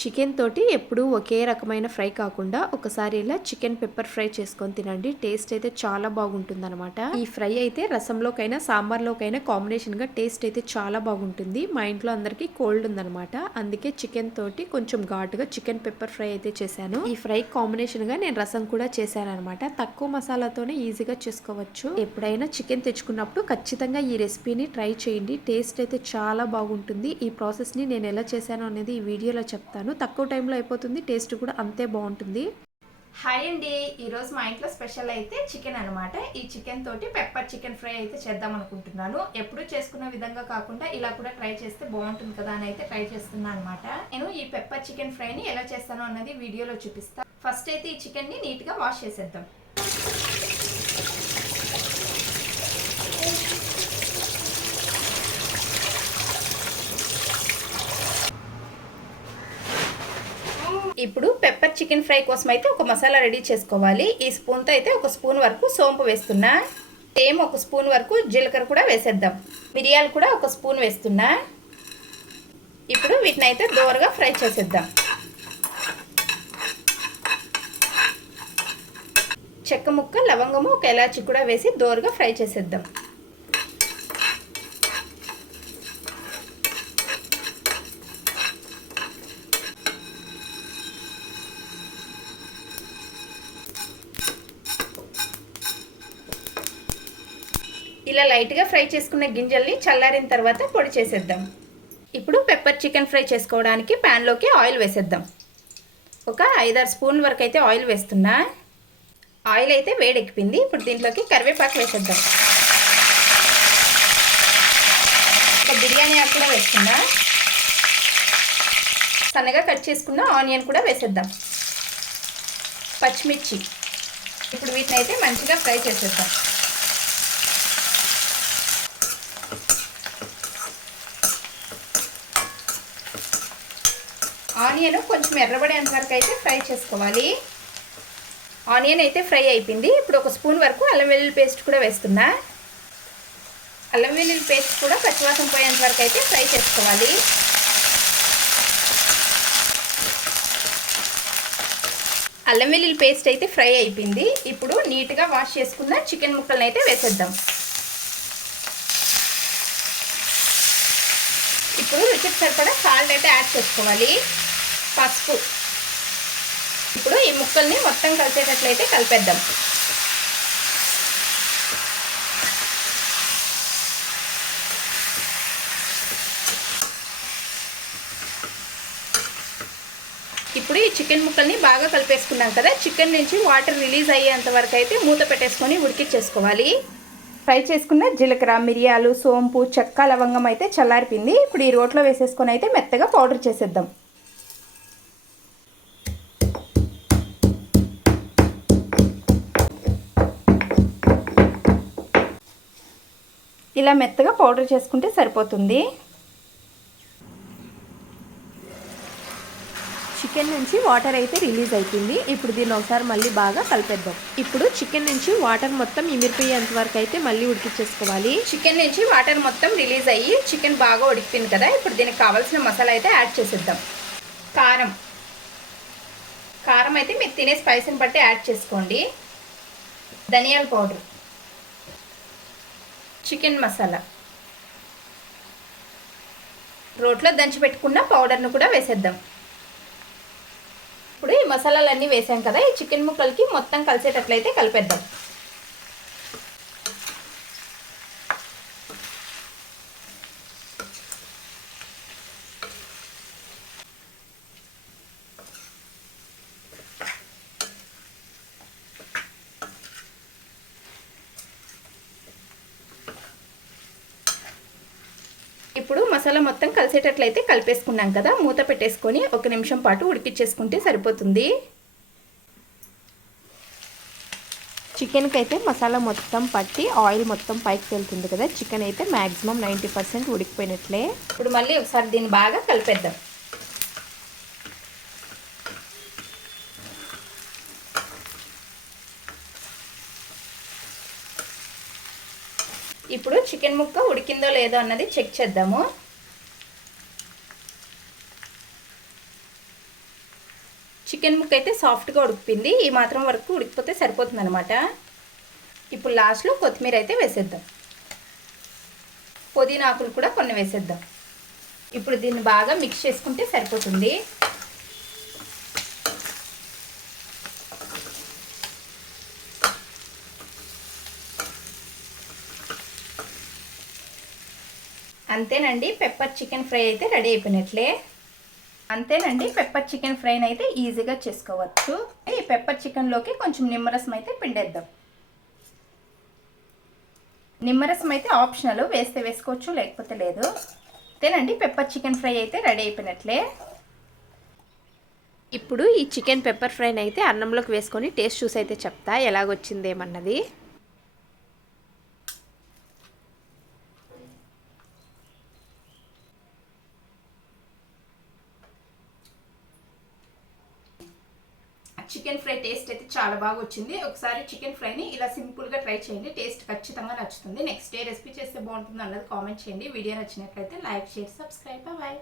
Chicken తోటి ఎప్పుడూ ఒకే రకమైన ఫ్రై కాకుండా ఒకసారి ఇలా చికెన్ పెప్పర్ ఫ్రై చేసుకొని తినండి. టేస్ట్ అయితే చాలా బాగుంటుంది అనమాట ఈ ఫ్రై అయితే రసంలోకైనా సాంబార్లోకైనా కాంబినేషన్గా టేస్ట్ అయితే చాలా బాగుంటుంది. మా ఇంట్లో అందరికి కోల్డ్ ఉందనమాట అందుకే చికెన్ తోటి కొంచెం ఘాటుగా చికెన్ పెప్పర్ ఫ్రై అయితే చేశాను. ఈ ఫ్రై కాంబినేషన్గా నేను రసం కూడా చేశాను అనమాట తక్కువ మసాలాతోనే ఈజీగా చేసుకోవచ్చు. ఎప్పుడైనా చికెన్ తెచ్చుకున్నప్పుడు ఖచ్చితంగా ఈ రెసిపీని ట్రై చేయండి. టేస్ట్ అయితే చాలా బాగుంటుంది. ఈ ప్రాసెస్ని నేను ఎలా చేశాను అనేది ఈ వీడియోలో చెప్తాను. తక్కువ టైంలో అయిపోతుంది. టేస్ట్ కూడా అంతే బాగుంటుంది. హాయ్ అండి. ఈరోజు మా ఇంట్లో స్పెషల్ అయితే చికెన్ అనమాట ఈ చికెన్ తోటి పెప్పర్ చికెన్ ఫ్రై అయితే చేద్దాం అనుకుంటున్నాను. ఎప్పుడు చేసుకున్న విధంగా కాకుండా ఇలా కూడా ట్రై చేస్తే బాగుంటుంది కదా అని అయితే ట్రై చేస్తున్నాను అనమాట నేను ఈ పెప్పర్ చికెన్ ఫ్రైని ఎలా చేస్తాను అన్నది వీడియోలో చూపిస్తాను ఫస్ట్ అయితే ఈ చికెన్ని నీట్గా వాష్ చేసేద్దాం. ఇప్పుడు పెప్పర్ చికెన్ ఫ్రై కోసం అయితే ఒక మసాలా రెడీ చేసుకోవాలి. ఈ స్పూన్తో అయితే ఒక స్పూన్ వరకు సోంపు వేస్తున్నా. సేమ్ ఒక స్పూన్ వరకు జీలకర్ర కూడా వేసేద్దాం. మిరియాలు కూడా ఒక స్పూన్ వేస్తున్నా. ఇప్పుడు వీటిని అయితే దోరగా ఫ్రై చేసేద్దాం. చెక్క ముక్క లవంగము ఒక ఎలాచి కూడా వేసి దోరగా ఫ్రై చేసేద్దాం. ఇలా లైట్గా ఫ్రై చేసుకున్న గింజల్ని చల్లారిన తర్వాత పొడి చేసేద్దాం. ఇప్పుడు పెప్పర్ చికెన్ ఫ్రై చేసుకోవడానికి ప్యాన్లోకి ఆయిల్ వేసేద్దాం. ఒక ఐదారు స్పూన్ వరకు అయితే ఆయిల్ వేస్తున్నా. ఆయిల్ అయితే వేడెక్కింది. ఇప్పుడు దీంట్లోకి కరివేపాకు వేసేద్దాం. ఒక బిర్యానీ ఆకు కూడా వేస్తున్నా. సన్నగా కట్ చేసుకున్న ఆనియన్ కూడా వేసేద్దాం. పచ్చిమిర్చి. ఇప్పుడు వీటిని అయితే మంచిగా ఫ్రై చేసేద్దాం. ఆనియన్ కొంచెం ఎర్రబడేంత వరకు అయితే ఫ్రై చేసుకోవాలి. ఆనియన్ అయితే ఫ్రై అయిపోయింది. ఇప్పుడు ఒక స్పూన్ వరకు అల్లం వెల్లుల్లి పేస్ట్ కూడా వేస్తున్నా. అల్లం వెల్లుల్లి పేస్ట్ కూడా పచ్చివాసం పోయేంత వరకు అయితే ఫ్రై చేసుకోవాలి. అల్లం వెల్లుల్లి పేస్ట్ అయితే ఫ్రై అయిపోయింది. ఇప్పుడు నీట్గా వాష్ చేసుకున్న చికెన్ ముక్కలను అయితే వేసేద్దాం. ఇప్పుడు రుచికి సరిపడా సాల్ట్ అయితే యాడ్ చేసుకోవాలి. పసుపు. ఇప్పుడు ఈ ముక్కల్ని మొత్తం కలిసేటట్లయితే కలిపేద్దాం. ఇప్పుడు ఈ చికెన్ ముక్కల్ని బాగా కలిపేసుకున్నాం కదా చికెన్ నుంచి వాటర్ రిలీజ్ అయ్యేంత వరకు అయితే మూత పెట్టేసుకొని ఉడికిచ్చేసుకోవాలి. ఫ్రై చేసుకున్న జీలకర్ర మిరియాలు సోంపు చెక్క లవంగం అయితే చల్లారిపింది. ఇప్పుడు ఈ రోట్లో వేసేసుకొని అయితే మెత్తగా పౌడర్ చేసేద్దాం. ఇలా మెత్తగా పౌడర్ చేసుకుంటే సరిపోతుంది. చికెన్ నుంచి వాటర్ అయితే రిలీజ్ అయిపోయింది. ఇప్పుడు దీన్ని ఒకసారి మళ్ళీ బాగా కలిపేద్దాం. ఇప్పుడు చికెన్ నుంచి వాటర్ మొత్తం ఇమిరిపోయేంత వరకు అయితే మళ్ళీ ఉడికించేసుకోవాలి చికెన్ నుంచి వాటర్ మొత్తం రిలీజ్ అయ్యి చికెన్ బాగా ఉడికిపోయింది కదా ఇప్పుడు దీనికి కావాల్సిన మసాలా అయితే యాడ్ చేసేద్దాం. కారం. కారం అయితే మీరు తినే స్పైసీని బట్టి యాడ్ చేసుకోండి. ధనియాల పౌడర్. చికెన్ మసాలా. రోట్లో దంచి పెట్టుకున్న పౌడర్ను కూడా వేసేద్దాం. మసాలాలన్నీ వేసాం కదా ఈ చికెన్ ముక్కలకి మొత్తం కలిసేటట్లయితే కలిపేద్దాం. ఇప్పుడు మసాలా మొత్తం కలిసేటట్లయితే కలిపేసుకున్నాం కదా మూత పెట్టేసుకొని ఒక నిమిషం పాటు ఉడికిచ్చేసుకుంటే సరిపోతుంది. చికెన్కి అయితే మసాలా మొత్తం పట్టి ఆయిల్ మొత్తం పైకి వెళ్తుంది కదా చికెన్ అయితే మ్యాక్సిమం నైంటీ పర్సెంట్ ఉడికిపోయినట్లే. ఇప్పుడు మళ్ళీ ఒకసారి దీన్ని బాగా కలిపేద్దాం. ఇప్పుడు చికెన్ ముక్క ఉడికిందో లేదో అన్నది చెక్ చేద్దాము. చికెన్ ముక్క అయితే సాఫ్ట్గా ఉడికింది. ఈ మాత్రం వరకు ఉడికిపోతే సరిపోతుంది అనమాట ఇప్పుడు లాస్ట్లో కొత్తిమీర అయితే వేసేద్దాం. పుదీనా ఆకులు కూడా కొన్ని వేసేద్దాం. ఇప్పుడు దీన్ని బాగా మిక్స్ చేసుకుంటే సరిపోతుంది. అంతేనండి పెప్పర్ చికెన్ ఫ్రై అయితే రెడీ అయిపోయినట్లే. అంతేనండి పెప్పర్ చికెన్ ఫ్రైని అయితే ఈజీగా చేసుకోవచ్చు. ఈ పెప్పర్ చికెన్లోకి కొంచెం నిమ్మరసం అయితే పిండేద్దాం. నిమ్మరసం అయితే ఆప్షనల్ వేస్తే వేసుకోవచ్చు లేకపోతే లేదు. అంతేనండి పెప్పర్ చికెన్ ఫ్రై అయితే రెడీ అయిపోయినట్లే. ఇప్పుడు ఈ చికెన్ పెప్పర్ ఫ్రైని అయితే అన్నంలోకి వేసుకొని టేస్ట్ చూసి అయితే చెప్తా ఎలాగొచ్చిందేమన్నది. చికెన్ ఫ్రై టేస్ట్ అయితే చాలా బాగా వచ్చింది. ఒకసారి చికెన్ ఫ్రైని ఇలా సింపుల్గా ట్రై చేయండి. టేస్ట్ ఖచ్చితంగా నచ్చుతుంది. నెక్స్ట్ డే రెసిపీ చేస్తే బాగుంటుంది అన్నది కామెంట్ చేయండి. వీడియో నచ్చినట్లయితే లైక్ షేర్ సబ్స్క్రైబ్. బాయ్.